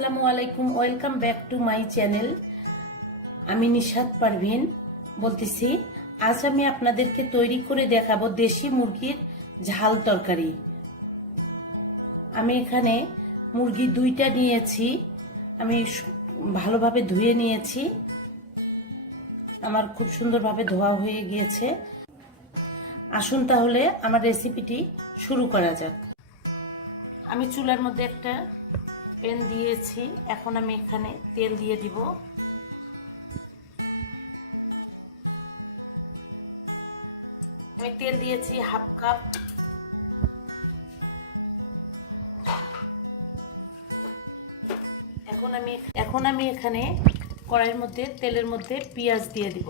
আসসালামু আলাইকুম, welcome back to my channel. আমি নিশাত পারভিন বলতেছি। আজ আমি আপনাদেরকে তৈরি করে দেখাবো দেশি মুরগির ঝাল তরকারি। আমি এখানে মুরগি 2টা নিয়েছি। আমি ভালোভাবে ধুয়ে নিয়েছি। আমার খুব সুন্দরভাবে ধোয়া হয়ে গিয়েছে। আসুন তাহলে আমার রেসিপিটি শুরু করা যাক। আমি চুলার মধ্যে একটা প্যান দিয়েছি। এখন আমি এখানে তেল দিয়ে দিব। আমি তেল দিয়েছি 1/2 কাপ। এখন আমি এখানে কড়াইয়ের মধ্যে তেলের মধ্যে পেঁয়াজ দিয়ে দিব।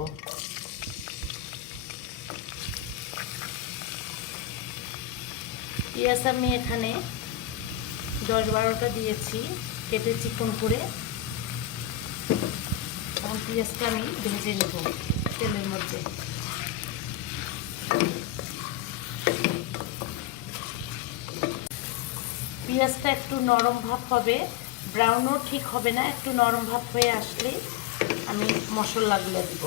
পেঁয়াজ আমি এখানে 10-12টা দিয়েছি, কেটে চিকন করে। এখন পেঁয়াজটা আমি ভেজে নেব তেলের মধ্যে। পেঁয়াজটা একটু নরম ভাব হবে, ব্রাউনও ঠিক হবে না, একটু নরম ভাব হয়ে আসলে আমি মশলাগুলো দিব।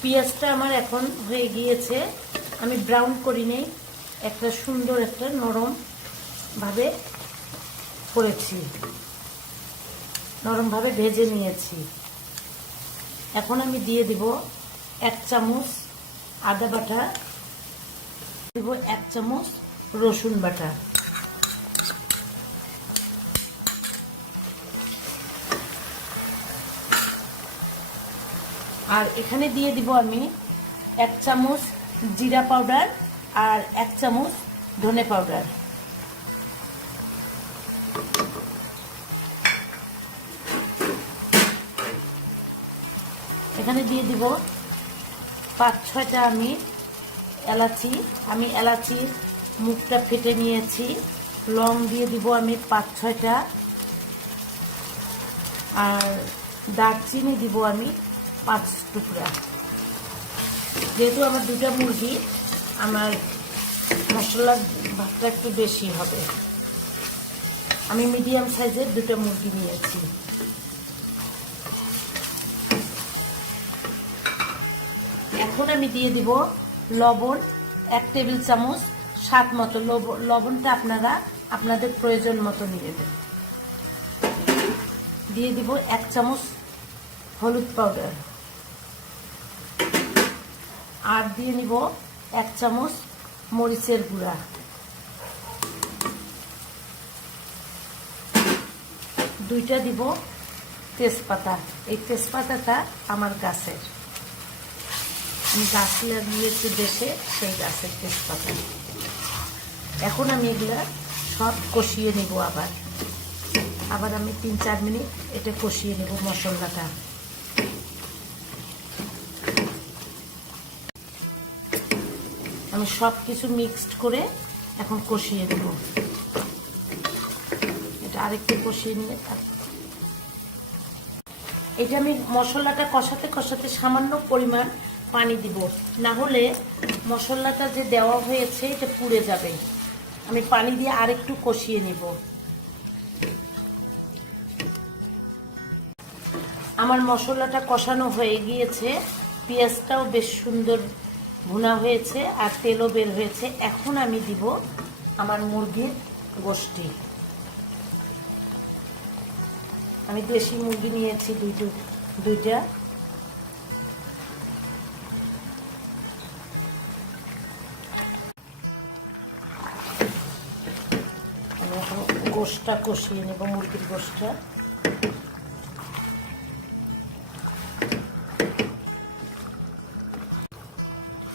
পেঁয়াজটা আমার এখন হয়ে গিয়েছে। আমি ব্রাউন করিনি, একটা সুন্দর একটা নরম ভাবে করেছি, নরম ভাবে ভেজে নিয়েছি। এখন আমি দিয়ে দিব 1 চামচ আদা বাটা, দিব 1 চামচ রসুন বাটা, আর এখানে দিয়ে দিব আমি 1 চামচ জিরা পাউডার আর 1 চামচ ধনে পাউডার। এখানে দিয়ে দিব 5-6টা আমি এলাচি। আমি এলাচির মুখটা ফেটে নিয়েছি। লং দিয়ে দিব আমি 5-6টা, আর দারচিনি দিব আমি 5 টুকরা। যেহেতু আমার 2টা মুরগি, আমার মশলার ভাগটা একটু বেশি হবে। আমি মিডিয়াম সাইজের 2টা মুরগি নিয়েছি। এখন আমি দিয়ে দিব লবণ 1 টেবিল চামচ, স্বাদ মতো। লবণটা আপনারা আপনাদের প্রয়োজন মতো নিয়ে দেবেন। দিয়ে দিব 1 চামচ হলুদ পাউডার, আর দিয়ে নিব 1 চামচ মরিচের গুঁড়া। দুইটা দিব তেজপাতা। এই তেজপাতাটা আমার গাছের, আমি গাছ লাগিয়েছি দেশে, সেই গাছের তেজপাতা। এখন আমি এগুলা সব কষিয়ে নেব। আবার আমি 3-4 মিনিট এটা কষিয়ে নেব মশলাটা। আমি সব কিছু মিক্সড করে এখন কষিয়ে নেব। এটা আরেকটু কষিয়ে নিয়ে এটা আমি মশলাটা কষাতে কষাতে সামান্য পরিমাণ পানি দিব, না হলে মশলাটা যে দেওয়া হয়েছে এটা পুড়ে যাবে। আমি পানি দিয়ে আরেকটু কষিয়ে নেব। আমার মশলাটা কষানো হয়ে গিয়েছে, পেঁয়াজটাও বেশ সুন্দর ভুনা হয়েছে আর তেলও বের হয়েছে। এখন আমি দিব আমার মুরগির গোশটি। আমি দেশি মুরগি নিয়েছি 2টা। আমি এখন গোশটা কষিয়ে নেব, মুরগির গোশটা।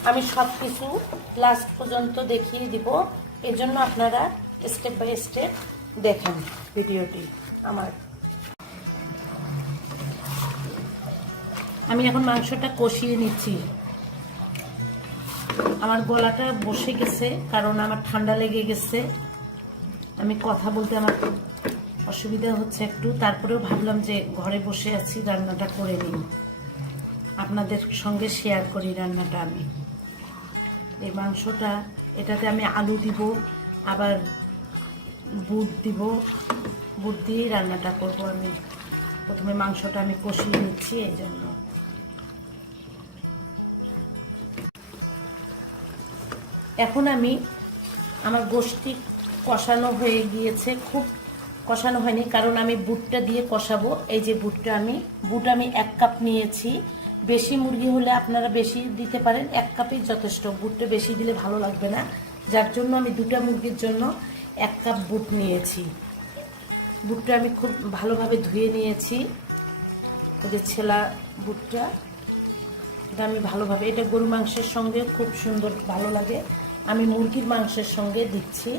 আমি সব কিছু লাস্ট পর্যন্ত দেখিয়ে দিব, এজন্য আপনারা স্টেপ বাই স্টেপ দেখেন ভিডিওটি আমার। আমি এখন মাংসটা কষিয়ে নিচ্ছি। আমার গলাটা বসে গেছে, কারণ আমার ঠান্ডা লেগে গেছে। আমি কথা বলতে আমার অসুবিধা হচ্ছে একটু, তারপরেও ভাবলাম যে ঘরে বসে আছি, রান্নাটা করে নিই, আপনাদের সঙ্গে শেয়ার করি রান্নাটা। আমি এই মাংসটা, এটাতে আমি আলু দিব, আবার বুট দিব, বুট দিয়েই রান্নাটা করব। আমি প্রথমে মাংসটা আমি কষিয়ে নিচ্ছি, এই জন্য। এখন আমি আমার গোশটি কষানো হয়ে গিয়েছে, খুব কষানো হয়নি কারণ আমি বুটটা দিয়ে কষাবো। এই যে বুট আমি 1 কাপ নিয়েছি। বেশি মুরগি হলে আপনারা বেশি দিতে পারেন, 1 কাপই যথেষ্ট। বুটটা বেশি দিলে ভালো লাগবে না, যার জন্য আমি 2টা মুরগির জন্য 1 কাপ বুট নিয়েছি। বুটটা আমি খুব ভালোভাবে ধুয়ে নিয়েছি। এই যে ছেলা বুটটা, এটা আমি ভালোভাবে, এটা গরু মাংসের সঙ্গে খুব সুন্দর ভালো লাগে। আমি মুরগির মাংসের সঙ্গে দিচ্ছি।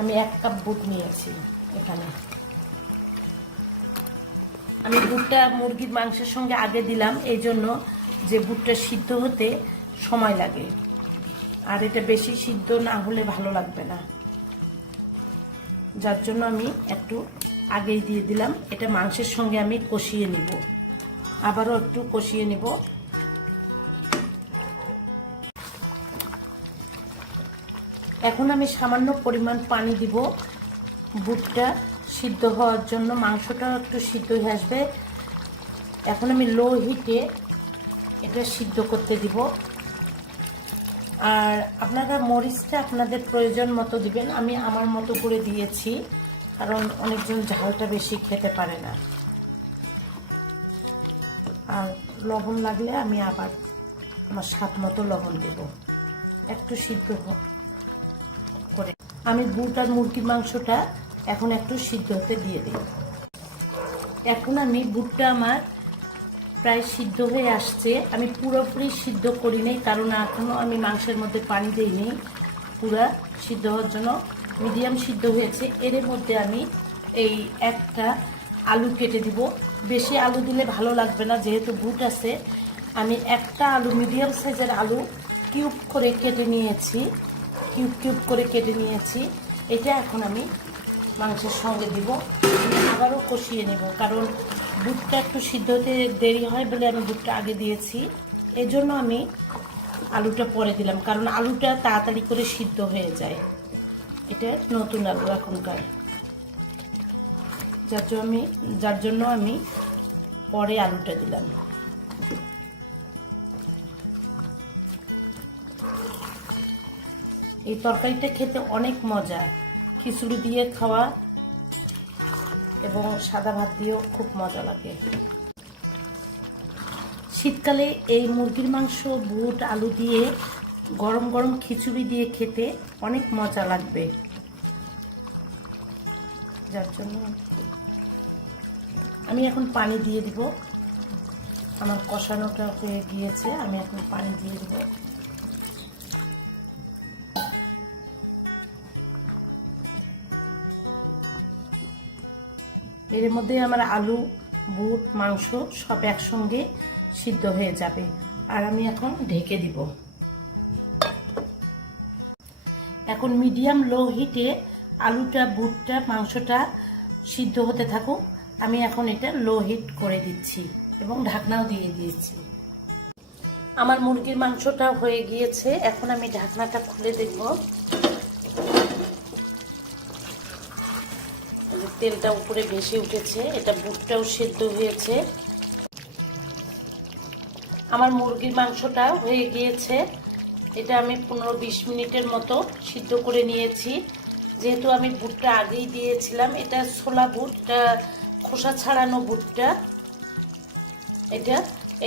আমি 1 কাপ বুট নিয়েছি এখানে। আমি বুটটা মুরগির মাংসের সঙ্গে আগে দিলাম এই জন্য যে বুটটা সিদ্ধ হতে সময় লাগে, আর এটা বেশি সিদ্ধ না হলে ভালো লাগবে না, যার জন্য আমি একটু আগেই দিয়ে দিলাম। এটা মাংসের সঙ্গে আমি কষিয়ে নিব, আবারও একটু কষিয়ে নিব। এখন আমি সামান্য পরিমাণ পানি দিব বুটটা সিদ্ধ হওয়ার জন্য, মাংসটা একটু সিদ্ধ হয়ে আসবে। এখন আমি লো হিটে এটা সিদ্ধ করতে দিব। আর আপনারা মরিচটা আপনাদের প্রয়োজন মতো দিবেন, আমি আমার মতো করে দিয়েছি কারণ অনেকজন ঝালটা বেশি খেতে পারে না। আর লবণ লাগলে আমি আবার আমার স্বাদ মতো লবণ দেব। একটু সিদ্ধ করে আমি বুট আর মুরগির মাংসটা এখন একটু সিদ্ধ হতে দিয়ে দিই। এখন আমি বুটটা আমার প্রায় সিদ্ধ হয়ে আসছে। আমি পুরোপুরি সিদ্ধ করি নাই কারণ এখনও আমি মাংসের মধ্যে পানি দিইনি। পুরা সিদ্ধ হওয়ার জন্য মিডিয়াম সিদ্ধ হয়েছে। এর মধ্যে আমি এই একটা আলু কেটে দিব। বেশি আলু দিলে ভালো লাগবে না, যেহেতু বুট আছে। আমি একটা আলু, মিডিয়াম সাইজের আলু কিউব করে কেটে নিয়েছি, কিউব করে কেটে নিয়েছি। এটা এখন আমি মাংসের সঙ্গে দিব। আবারও কষিয়ে নেব কারণ বুটটা একটু সিদ্ধ হতে দেরি হয় বলে আমি বুটটা আগে দিয়েছি। এজন্য আমি আলুটা পরে দিলাম কারণ আলুটা তাড়াতাড়ি করে সিদ্ধ হয়ে যায়। এটা নতুন আলু এখনকার, যার জন্য আমি পরে আলুটা দিলাম। এই তরকারিটা খেতে অনেক মজা, খিচুড়ি দিয়ে খাওয়া এবং সাদা ভাত দিয়েও খুব মজা লাগে। শীতকালে এই মুরগির মাংস, বুট, আলু দিয়ে গরম গরম খিচুড়ি দিয়ে খেতে অনেক মজা লাগবে, যার জন্য আমি এখন পানি দিয়ে দিব। আমার কষানোটা হয়ে গিয়েছে, আমি এখন পানি দিয়ে দিব। এর মধ্যে আমার আলু, বুট, মাংস সব একসঙ্গে সিদ্ধ হয়ে যাবে। আর আমি এখন ঢেকে দিব। এখন মিডিয়াম লো হিটে আলুটা, বুটটা, মাংসটা সিদ্ধ হতে থাকুক। আমি এখন এটা লো হিট করে দিচ্ছি এবং ঢাকনাও দিয়ে দিয়েছি। আমার মুরগির মাংসটা হয়ে গিয়েছে। এখন আমি ঢাকনাটা খুলে দেখব। তেলটা উপরে ভেসে উঠেছে, এটা বুটটাও সিদ্ধ হয়েছে। আমার মুরগির মাংসটা হয়ে গিয়েছে। এটা আমি 15-20 মিনিটের মতো সিদ্ধ করে নিয়েছি। যেহেতু আমি বুটটা আগেই দিয়েছিলাম, এটা ছোলা বুট, এটা খোসা ছাড়ানো বুটটা।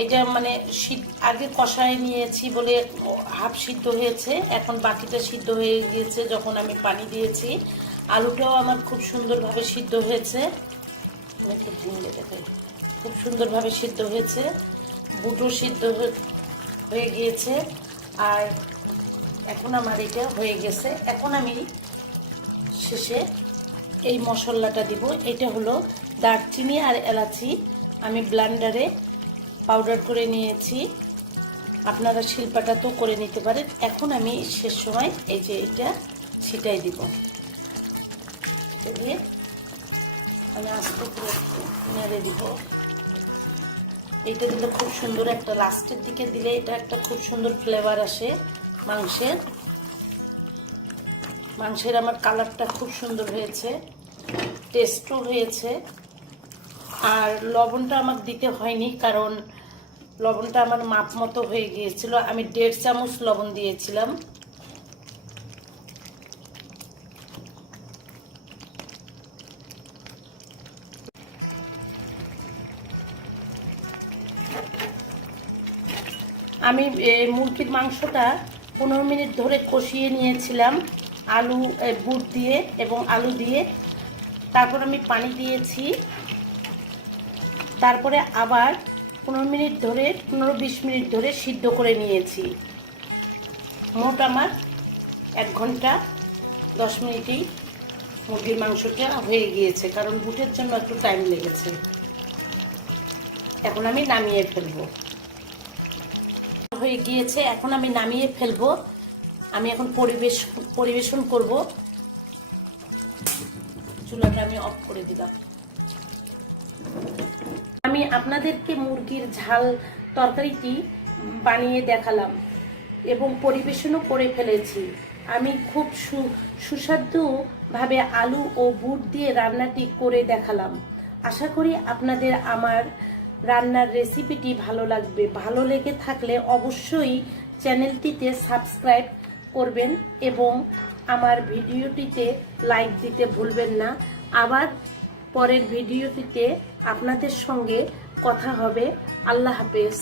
এটা মানে আগে কষায় নিয়েছি বলে হাফ সিদ্ধ হয়েছে, এখন বাকিটা সিদ্ধ হয়ে গিয়েছে যখন আমি পানি দিয়েছি। আলুটাও আমার খুব সুন্দরভাবে সিদ্ধ হয়েছে, খুব সুন্দরভাবে সিদ্ধ হয়েছে। বুটও সিদ্ধ হয়ে গিয়েছে। আর এখন আমার এটা হয়ে গেছে। এখন আমি শেষে এই মশলাটা দিব। এটা হলো দারচিনি আর এলাচি, আমি ব্লেন্ডারে পাউডার করে নিয়েছি। আপনারা শিলপাটাতেও করে নিতে পারেন। এখন আমি শেষ সময় এই যে এটা ছিটাই দিব। দিয়ে আমি আস্তে করে নেড়ে দিব। এইটা দিলে খুব সুন্দর একটা, লাস্টের দিকে দিলে এটা একটা খুব সুন্দর ফ্লেভার আসে মাংসের। আমার কালারটা খুব সুন্দর হয়েছে। টেস্টও হয়েছে। আর লবণটা আমার দিতে হয়নি, কারণ লবণটা আমার মাপ মতো হয়ে গিয়েছিল। আমি 1.5 চামচ লবণ দিয়েছিলাম। আমি মুরগির মাংসটা 15 মিনিট ধরে কষিয়ে নিয়েছিলাম আলু বুট দিয়ে এবং আলু দিয়ে। তারপর আমি পানি দিয়েছি। তারপরে আবার 15-20 মিনিট ধরে সিদ্ধ করে নিয়েছি। মোট আমার 1 ঘন্টা 10 মিনিটই মুরগির মাংসটা হয়ে গিয়েছে, কারণ বুটের জন্য একটু টাইম লেগেছে। এখন আমি নামিয়ে ফেলবো। হয়ে গিয়েছে, এখন আমি নামিয়ে ফেলবো। আমি এখন পরিবেশন করব। চুলাটা আমি অফ করে দিলাম। আমি আপনাদেরকে মুরগির ঝাল তরকারিটি বানিয়ে দেখালাম এবং পরিবেশনও করে ফেলেছি। আমি খুব সুস্বাদুভাবে আলু ও বুট দিয়ে রান্নাটি করে দেখালাম। আশা করি আপনাদের আমার রান্নার রেসিপিটি ভালো লাগবে। ভালো লেগে থাকলে অবশ্যই চ্যানেলটিতে সাবস্ক্রাইব করবেন এবং আমার ভিডিওটিতে লাইক দিতে ভুলবেন না। আবার পরের ভিডিওটিতে আপনাদের সঙ্গে কথা হবে। আল্লাহ হাফেজ।